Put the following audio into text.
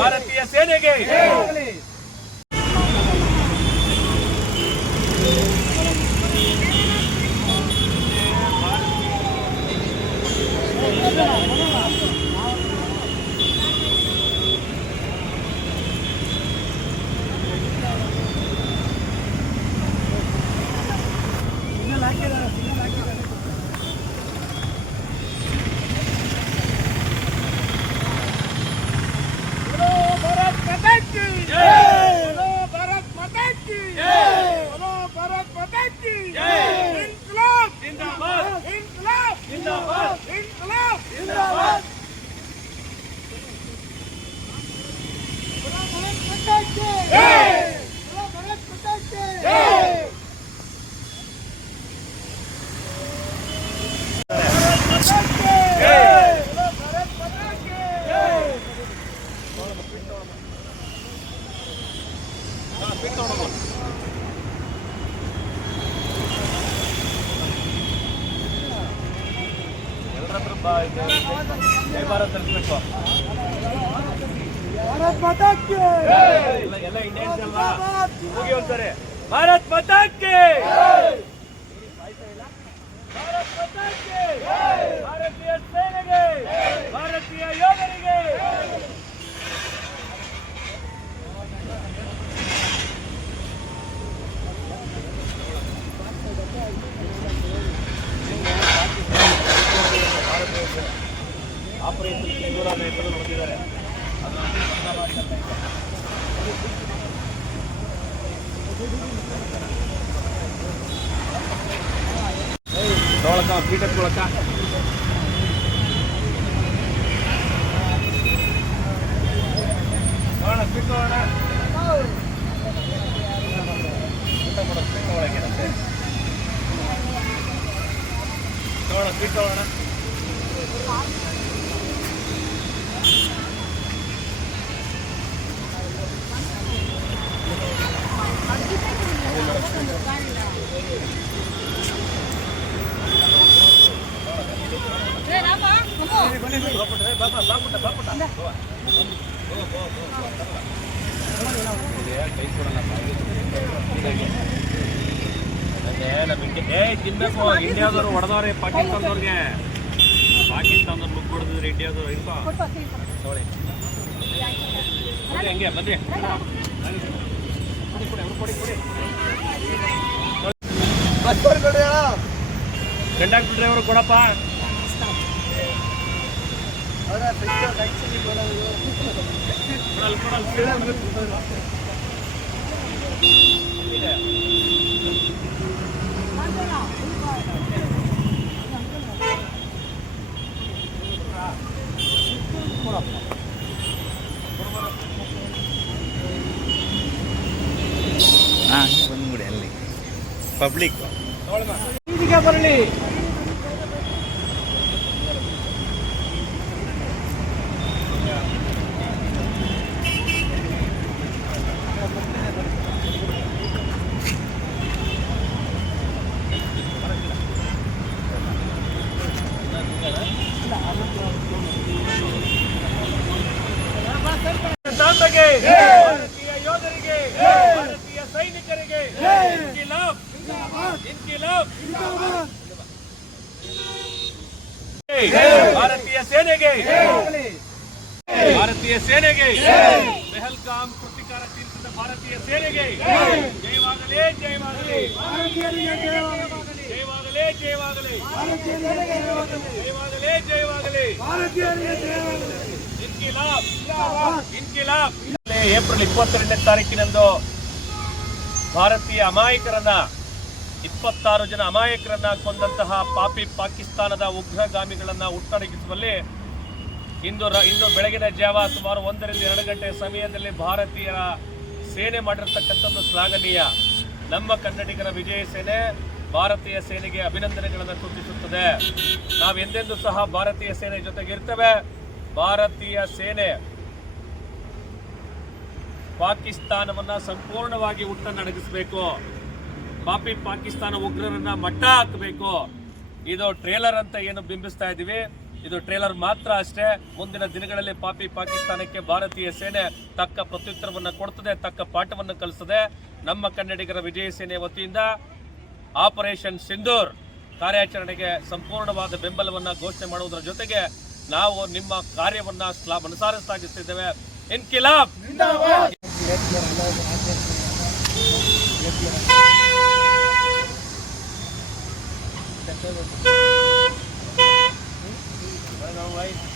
ಭಾರತೀಯ ಸೇನೆಗೆ ಜೈ ಭಾರತ್ ತರಿಸ್ಬೇಕು. ಎಲ್ಲ ಇಂಡಿಯನ್ಸ್ ಅಲ್ವಾ ಹೋಗಿ ಹೋಗ್ತಾರೆ. ಭಾರತ್ ಮಾತಾಕ್ಕೆ, ಭಾರತ್ ಮಾತಾಕ್ಕೆ, ಭಾರತೀಯ ಸೇನೆಗೆ, ಭಾರತೀಯ ಯೋಧರಿಗೆ. ಆಪರೇಷನ್ ಸಿಂಧೂರ ಹೆಸರು ನೋಡಿದ್ದಾರೆ. ತೊಳಕ ಪೀಠ ತೊಳಕ ಬಿಟ್ಟೋಣ ಊಟ ಮಾಡೋದು ಪೀಠ ಒಳಗೇನಂತೆ ತೊಗೊಳ ಬಿಟ್ಟೋಣ. ತಿನ್ಬೇಕು. ಇಂಡಿಯಾದವ್ರು ಹೊಡೆದವ್ರೆ ಪಾಕಿಸ್ತಾನದವ್ರಿಗೆ. ಪಾಕಿಸ್ತಾನದವ್ರು ಮುಗ್ ಹೊಡೆದಿದ್ರು ಇಂಡಿಯಾದವ್ರು. ಇಲ್ಕೋ ನೋಡಿ ಹೆಂಗೆ ಬಂದ್ರಿ ಕಂಡಕ್ಟರ್ ಡ್ರೈವರ್ ಕೊಡಪ್ಪ. ಬಂದ್ಬಿಡಿ ಅಲ್ಲಿ ಪಬ್ಲಿಕ್ ಬರಲಿ. ಭಾರತೀಯ ಯೋಧರಿಗೆ, ಭಾರತೀಯ ಸೈನಿಕರಿಗೆ ಇನ್ಕಿಲಾಬ್, ಇನ್ಕಿಲಾಬ್. ಭಾರತೀಯ ಸೇನೆಗೆ, ಭಾರತೀಯ ಸೇನೆಗೆ, ಪೆಹಲ್ಗಾಮ್ ಪ್ರತಿಕಾರ ತೀರಿಸಿದ ಭಾರತೀಯ ಸೇನೆಗೆ ಜಯವಾಗಲೇ, ಜಯವಾಗಲೇ, ಜಯವಾಗಲೇ, ಜಯವಾಗಲೇ, ಜಯವಾಗಲೇ, ಜಯವಾಗಲೇ. ಇನ್ಕಿಲಾಬ್, ಇನ್ಕಿಲಾಬ್. ಏಪ್ರಿಲ್ 22ನೇ ತಾರೀಕಿನಂದು ಭಾರತೀಯ ಅಮಾಯಕರನ್ನ 26 ಜನ ಅಮಾಯಕರನ್ನ ಕೊಂದಂತಹ ಪಾಪಿ ಪಾಕಿಸ್ತಾನದ ಉಗ್ರಗಾಮಿಗಳನ್ನ ಹುಟ್ಟಡಗಿಸುವಲ್ಲಿ ಇಂದು ಬೆಳಗಿನ ಜಾವ ಸುಮಾರು 1 ರಿಂದ 2 ಗಂಟೆ ಸಮಯದಲ್ಲಿ ಭಾರತೀಯರ ಸೇನೆ ಮಾಡಿರ್ತಕ್ಕಂಥದ್ದು ಶ್ಲಾಘನೀಯ. ನಮ್ಮ ಕನ್ನಡಿಗರ ವಿಜಯ ಸೇನೆ ಭಾರತೀಯ ಸೇನೆಗೆ ಅಭಿನಂದನೆಗಳನ್ನು ಸೂಚಿಸುತ್ತದೆ. ನಾವೆಂದೆಂದೂ ಸಹ ಭಾರತೀಯ ಸೇನೆ ಜೊತೆಗಿರ್ತೇವೆ. ಭಾರತೀಯ ಸೇನೆ ಪಾಕಿಸ್ತಾನವನ್ನ ಸಂಪೂರ್ಣವಾಗಿ ಹುಟ್ಟನಡಗಿಸಬೇಕು. ಪಾಪಿ ಪಾಕಿಸ್ತಾನ ಉಗ್ರರನ್ನ ಮಟ್ಟ ಹಾಕಬೇಕು. ಇದು ಟ್ರೇಲರ್ ಅಂತ ಏನು ಬಿಂಬಿಸ್ತಾ ಇದ್ದೀವಿ, ಇದು ಟ್ರೇಲರ್ ಮಾತ್ರ ಅಷ್ಟೇ. ಮುಂದಿನ ದಿನಗಳಲ್ಲಿ ಪಾಕಿಸ್ತಾನಕ್ಕೆ ಭಾರತೀಯ ಸೇನೆ ತಕ್ಕ ಪ್ರತ್ಯುತ್ತರವನ್ನು ಕೊಡ್ತದೆ, ತಕ್ಕ ಪಾಠವನ್ನು ಕಲಿಸ್ತದೆ. ನಮ್ಮ ಕನ್ನಡಿಗರ ವಿಜಯ ಸೇನೆ ವತಿಯಿಂದ ಆಪರೇಷನ್ ಸಿಂಧೂರ್ ಕಾರ್ಯಾಚರಣೆಗೆ ಸಂಪೂರ್ಣವಾದ ಬೆಂಬಲವನ್ನು ಘೋಷಣೆ ಮಾಡುವುದರ ಜೊತೆಗೆ ನಾವು ನಿಮ್ಮ ಕಾರ್ಯವನ್ನ ಮನಸಾರೆ ಸಾಗಿಸುತ್ತಿದ್ದೇವೆ. ಇನ್ಕಿಲಾಬ್ Bye, bye.